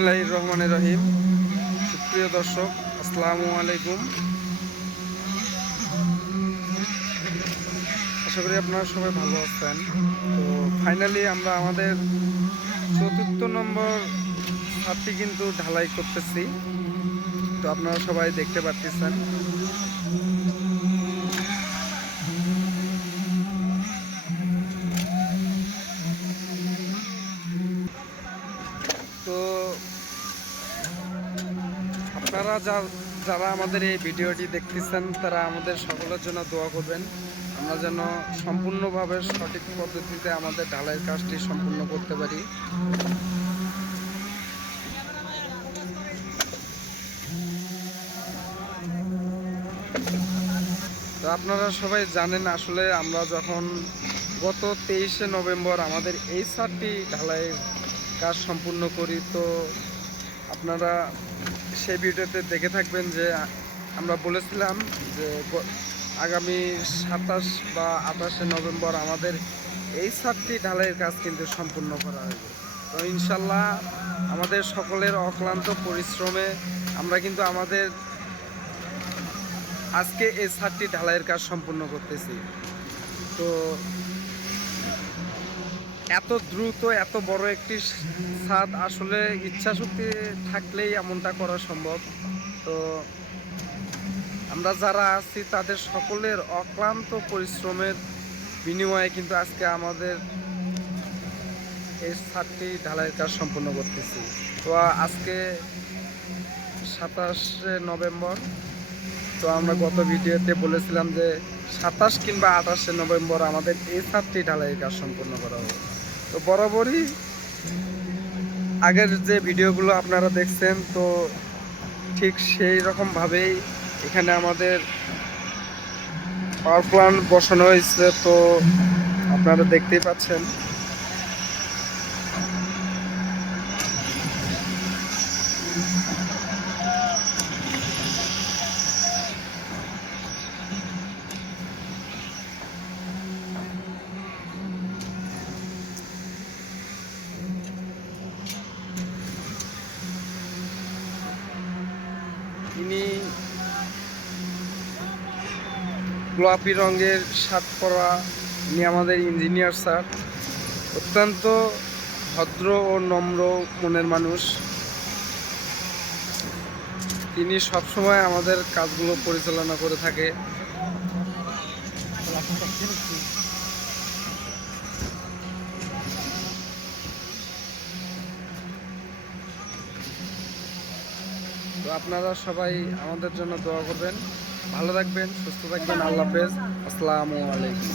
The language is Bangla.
বিসমিল্লাহির রহমানির রহিম। সুপ্রিয় দর্শক, আসসালামু আলাইকুম। আশা করি আপনারা সবাই ভালো আছেন। তো ফাইনালি আমরা আমাদের ৪র্থ নম্বর ছাদটি কিন্তু ঢালাই করতেছি। তো আপনারা সবাই দেখতে পাচ্ছেন। তো আপনারা যারা আমাদের এই ভিডিওটি দেখতেছেন তারা আমাদের সকলের জন্য দোয়া করবেন, আমরা যেন সম্পূর্ণভাবে সঠিক পদ্ধতিতে আমাদের ঢালাইয়ের কাজটি সম্পূর্ণ করতে পারি। তো আপনারা সবাই জানেন, আসলে আমরা যখন গত 23শে নভেম্বর আমাদের এই ছাদটি ঢালাইয়ের কাজ সম্পূর্ণ করি, তো আপনারা সেই ভিডিওতে দেখে থাকবেন যে আমরা বলেছিলাম যে আগামী 27 বা 28শে নভেম্বর আমাদের এই ছাদটি ঢালাইয়ের কাজ কিন্তু সম্পূর্ণ করা হবে। তো ইনশাল্লাহ আমাদের সকলের অক্লান্ত পরিশ্রমে আমরা কিন্তু আমাদের আজকে এই ছাদটি ঢালাইয়ের কাজ সম্পূর্ণ করতেছি। তো এত দ্রুত এত বড় একটি ছাদ আসলে ইচ্ছাশক্তি থাকলেই এমনটা করা সম্ভব। তো আমরা যারা আছি তাদের সকলের অক্লান্ত পরিশ্রমের বিনিময়ে কিন্তু আজকে আমাদের এই ছাদটি ঢালাইয়ের কাজ সম্পূর্ণ করতেছি। তো আজকে 27শে নভেম্বর। তো আমরা গত ভিডিওতে বলেছিলাম যে 27 কিংবা 28শে নভেম্বর আমাদের এই ছাদটি ঢালাইয়ের কাজ সম্পূর্ণ করা হবে। তো বরাবরই আগের যে ভিডিওগুলো আপনারা দেখছেন, তো ঠিক সেই রকমভাবেই এখানে আমাদের পাওয়ার প্ল্যান্ট বসানো হয়েছে। তো আপনারা দেখতেই পাচ্ছেন। ইনি গোলাপি রঙের শার্ট পরা, ইনি আমাদের ইঞ্জিনিয়ার স্যার। অত্যন্ত ভদ্র ও নম্র মনের মানুষ। তিনি সবসময় আমাদের কাজগুলো পরিচালনা করে থাকে। তো আপনারা সবাই আমাদের জন্য দোয়া করবেন। ভালো থাকবেন, সুস্থ থাকবেন। আল্লাহ হাফেজ, আসসালামু আলাইকুম।